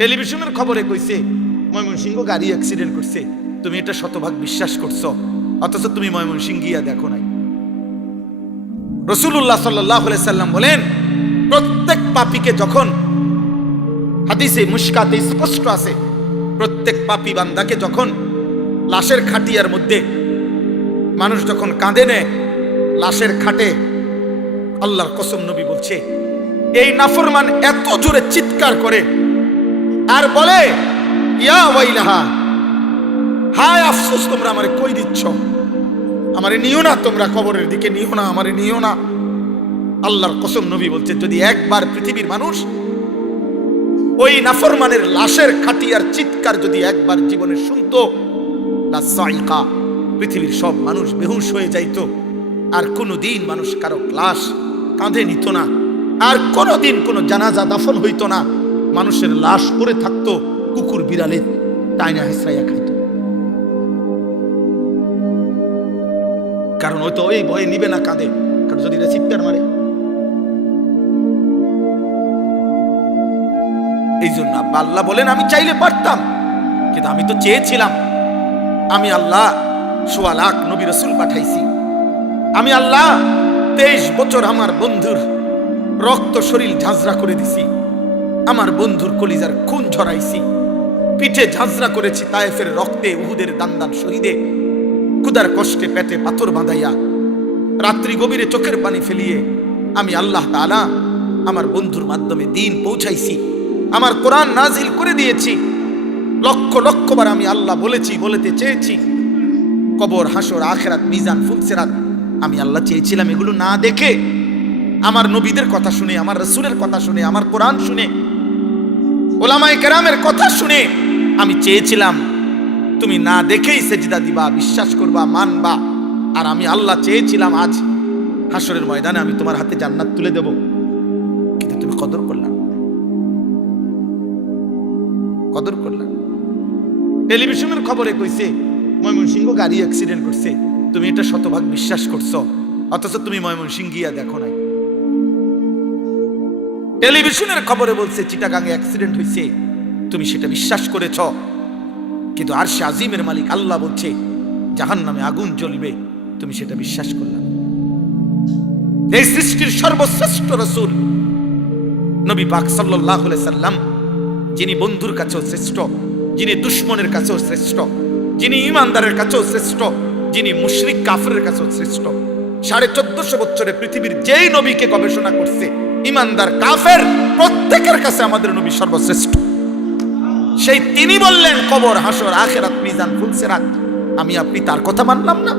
টেলিভিশনের খবরে কইছে ময়মনসিংহ গাড়ি অ্যাক্সিডেন্ট করছে, তুমি এটা শতভাগ বিশ্বাস করছো, অথচ তুমি ময়মনসিংহ গিয়া দেখো নাই। রাসূলুল্লাহ সাল্লাল্লাহু আলাইহি সাল্লাম বলেন, প্রত্যেক পাপীকে যখন, হাদিসে মুশকাতে স্পষ্ট আছে, প্রত্যেক পাপী বান্দাকে যখন লাশের খাটিয়ার মধ্যে মানুষ যখন কাঁদে নেয় লাশের খাটে, আল্লাহর কসম নবী বলছে এই নাফরমান এত জোরে চিৎকার করে আর বলে, ইয়া ওয়াইলাহা, হায় আফসোস, তোমরা আমারে কই দিচ্ছ, আমারে নিও না, তোমরা কবরের দিকে নিও না, আমারে নিও না। আল্লাহর কসম নবী বলছে, যদি একবার পৃথিবীর মানুষ ওই নাফরমানের লাশের খাটিয়ার চিৎকার যদি একবার জীবনে শুনতো, লাসাইকা, পৃথিবীর সব মানুষ বেহুশ হয়ে যাইতো, আর কোনোদিন মানুষ কারো লাশ কাঁধে নিত না, আর কোনোদিন কোনো জানাজা দাফন হইতো না, মানুষের লাশ পড়ে থাকতো, কুকুর বিড়ালে টাইনা হেসরাইয়া খাইতো। কারণ হয়তো ওই ভয়ে নিবে না কাঁধে, কারণ যদি এটা চিৎকার মারে। এই জন্য আল্লাহ বলেন, আমি চাইলে পারতাম, কিন্তু আমি তো চেয়েছিলাম। আমি আল্লাহ ১৬ লাখ নবী রাসূল পাঠাইছি। আমি আল্লাহ 23 বছর আমার বন্ধুর রক্ত শরীর ঝাঁঝরা করে দিছি, আমার বন্ধুর কলিজার খুন ঝরাইছি, পিঠে ঝাঁঝরা করেছি তায়েফের রক্তে, উহুদের দান্দান শহীদে, ক্ষুধার কষ্টে পেটে পাথর বাঁধাইয়া, রাত্রি গভীরে চোখের পানি ফেলিয়ে আমি আল্লাহ তাআলা আমার বন্ধুর মাধ্যমে দিন পৌঁছাইছি, আমার কোরআন নাজিল করে দিয়েছি। লক্ষ লক্ষবার আমি আল্লাহ বলেছি, বলতে চেয়েছি। কবর, হাসর, আখিরাত, মিজান, ফুলসিরাত, আমি আল্লাহ চেয়েছিলাম এগুলো না দেখে, আমার নবীদের কথা শুনে, আমার রাসূলের কথা শুনে, আমার কোরআন শুনে, ওলামায়ে কেরামের কথা শুনে আমি চেয়েছিলাম তুমি না দেখেই সেজদা দিবা, বিশ্বাস করবা, মানবা। আর আমি আল্লাহ চেয়েছিলাম আজ হাসরের ময়দানে আমি তোমার হাতে জান্নাত তুলে দেব, কিন্তু তুমি কদর করলা, কদর করলা। টেলিভিশনের খবরে কইছে ময়মনসিংহ গাড়ি অ্যাক্সিডেন্ট করছে, তুমি এটা শতভাগ বিশ্বাস করছো, অথচ তুমি ময়মনসিংহ গিয়া দেখো নাই। টেলিভিশনের খবরে বলছে চিটাগাঙে অ্যাক্সিডেন্ট হয়েছে, তুমি সেটা বিশ্বাস করেছ, কিন্তু আরশে আজিমের মালিক আল্লাহ বলছে জাহান্নামে আগুন জ্বলবে, তুমি সেটা বিশ্বাস করলা। এই সৃষ্টির সর্বশ্রেষ্ঠ রাসূল নবী পাক সাল্লাল্লাহু আলাইহি সাল্লাম, যিনি বন্ধুর কাছেও শ্রেষ্ঠ, যিনি দুশমনের কাছেও শ্রেষ্ঠ, যিনি ঈমানদারের কাছেও শ্রেষ্ঠ, যিনি মুশরিক কাফেরের কাছেও শ্রেষ্ঠ, 1450 বছরে পৃথিবীর যেই নবীকে গবেষণা করছে, ঈমানদার কাফের প্রত্যেকের কাছে আমাদের নবী সর্বশ্রেষ্ঠ। সেই তিনি বললেন কবর, হাসর, আখিরাত, মিজান, ফুলসিরাত, আমি আপনি তার কথা মানলাম না।